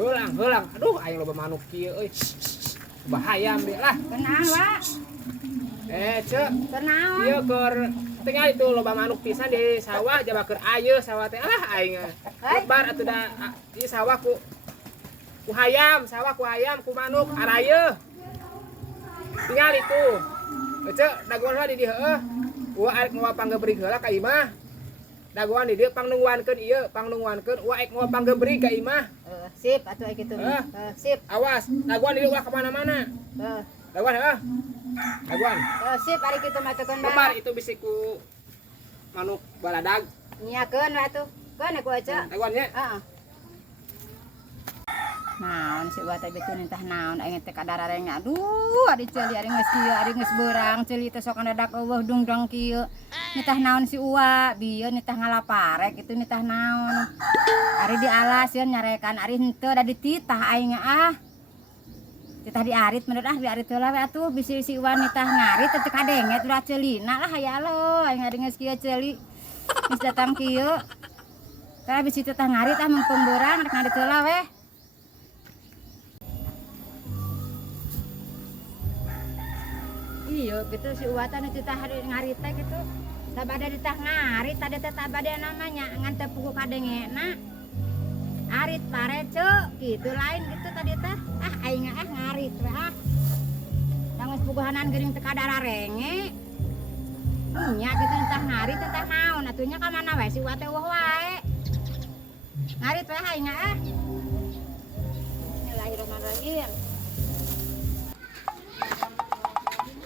Heulang. Aduh aing loba manuk kieu euy. Bahaya ambil lah. Tenang, Wak. Cek. Tenang. Ieu keur tinggal itu loba manuk pisan di sawah jaba keur ayeuna sawah teh aing. Lebar atuh da ieu sawah ku hayam, ku manuk arayeun. Tinggal itu. Cek daguan di dieu heueuh. Ulah arek ngowa panggebrig heula ka imah. Daguan di dieu pangnungguankeun ieu, pangnungguankeun ulah arek ngowa panggebrig ka imah. Sip atuh aya kitu. Sip. Awas, daguan di dieu ulah ka mana-mana. Daguan heuh. Daguan. Sip ari kitu mah tekeun Lebar itu bisi ku manuk baladag. Nyiakeun we atuh. Keun aku aja. Daguan nya. Heeh. Naon si Uwa teh bikin teh naon aing teh kadarareng aduh ari ceuli ari geus kieu ari geus beurang ceuli teh sok dadak eueuh dungdong kieu ni teh naon si Uwa bieu ni teh ngalaparek kitu ni teh naon ari di alas yeun nyarekan ari henteu da dititah aing titah di arit menurut di arit heula we atuh bisi si Uwa ni teh ngarit teh kadenget ulah ceulina lah aya lo aing ari geus kieu ceuli geus datang kieu teh bisi teh ngarit mengpung beurang rek ngarit heula we. Iya gitu si Uwatan itu tah ngarita gitu tabada ditah ngarit tadi teh tabada namanya ngan teh pugu kadengena arit pare ceu gitu lain gitu tadi teh aing ngarit we tangos puguhanan geuning teh kadararenge nya gitu tah ngarit teh naon atunya ka mana we si Uwa teh weuh wae ngarit we aing Bismillahirrahmanirrahim.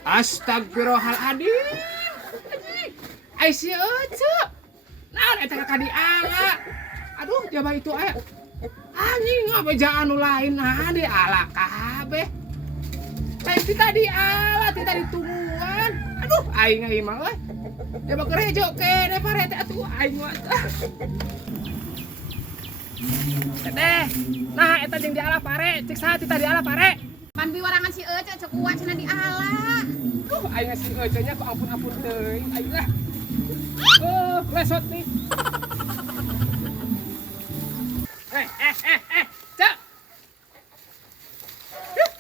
Astagfirullahaladzim. Aisyah cek. Naon eta ka di ala. Aduh, jaba itu aya. Anjing ngabeja anu lain di ala kabeh. Lain kita di ala, kita di tumuan. Aduh, aing mah we. Jaba gerejo kene parete atuh aing mah. Teteh. Nah, eta jeung di ala pare, cek saha kita di ala pare. Man biwarangan si Ece cek kuat cenah di ala. Aing si Ece nya kok ampun teuing. Aing lah. Lesot nih. Cek.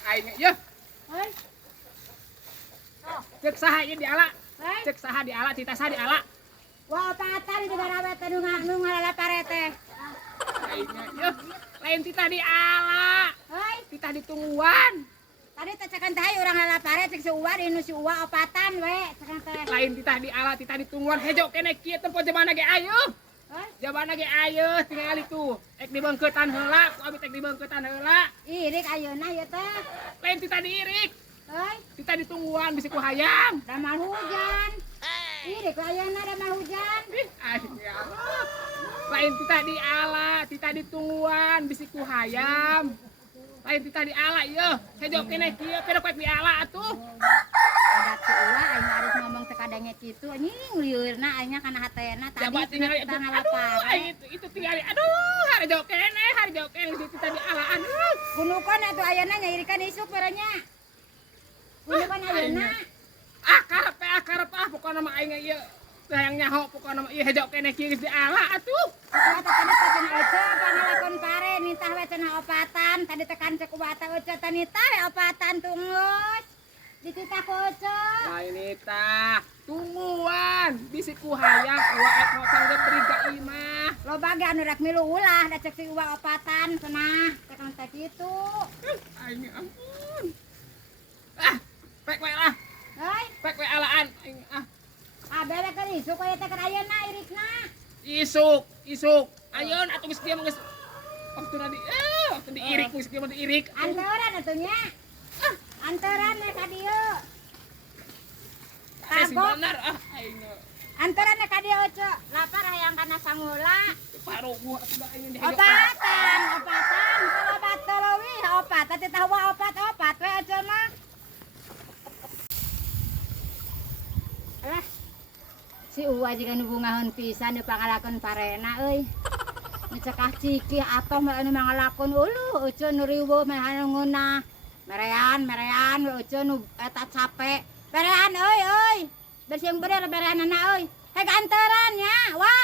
Aing ye. Hei. Cek saha ieu di ala? Cek saha di ala, cita saha di ala? Wah, tatan di darawe teh nu ngalala parete. Aing ye. Lain titah di ala. Hei, titah di tungguan. tadi teh cekan teh urang ngalala parete cek si Uwa di nu si Uwa opatan we cekan teh. Lain titah di ala, titah di tungguan. Hejo kene kieu tempo jamana ge ayeuna. Jabana ge ayeuna tinggal itu. Ek dibeungkeutan heula, ku abi tek dibeungkeutan heula. Irik ayeuna ieu teh. Lain titah diirik. Hei, Titah di tungguan bisi ku hayam. damal hujan. Irik ayeuna damal hujan. Aing ya Allah. Lain titah di ala, titah di tungguan bisi ku hayam. Lain titah di ala ieu. Hejo kene kieu teh rek di ala atuh. Adat si Uwa aing harus ngomong teh kadenge kitu anjing liurna aingnya kana hatena tadi teh ngalapare. Itu tinggal aduh harjo kene bisi titah di alaan. Gunukan atuh ayeuna nyairikan isuk perenya. Gunukan ayeuna. Karep pokona mah aing ieu teh yang nyaho pokona mah ieu hejo kene kieu di ala atuh. Atuh tadi teh Ece pangalakon pare nitah we cenah opatan tadi tekan cek Uwa teh Ece teh nitah we opatan tungus. Dititah ku Ece. Lain tah tungguan bisi ku hayam ulah ek motong gebrig ka imah. Loba ge anu rek milu ulah da cek si Uwa opatan cenah tekan teh kitu. Aing ampun. Pek we lah. Hei, Pek we alaan aing abele kan isuk we teh kan ayeuna irikna. Isuk. Ayeun atuh geus dieu geus waktu diirik geus dieu diirik. Anteran atunya. Anteran we ka dieu. Kagok. Bener aing. Anteran we ka dieu Ece. Lapar hayang kana sanggula. Paruh gua atuh da aing Opatan. Obat teuwi opat teh tahu opat we Ece mah. Alah. Si Uwa juga nu bungaheun pisan di pangalakon parena euy. Nu cekah cikih atoh mah anu mangalakon uluh Ece nu riweuh mah anu ngeunah. Merean we Ece nu eta capek. Berean euy. Bersih bener bereanana euy. Hege anteran nya, Wa.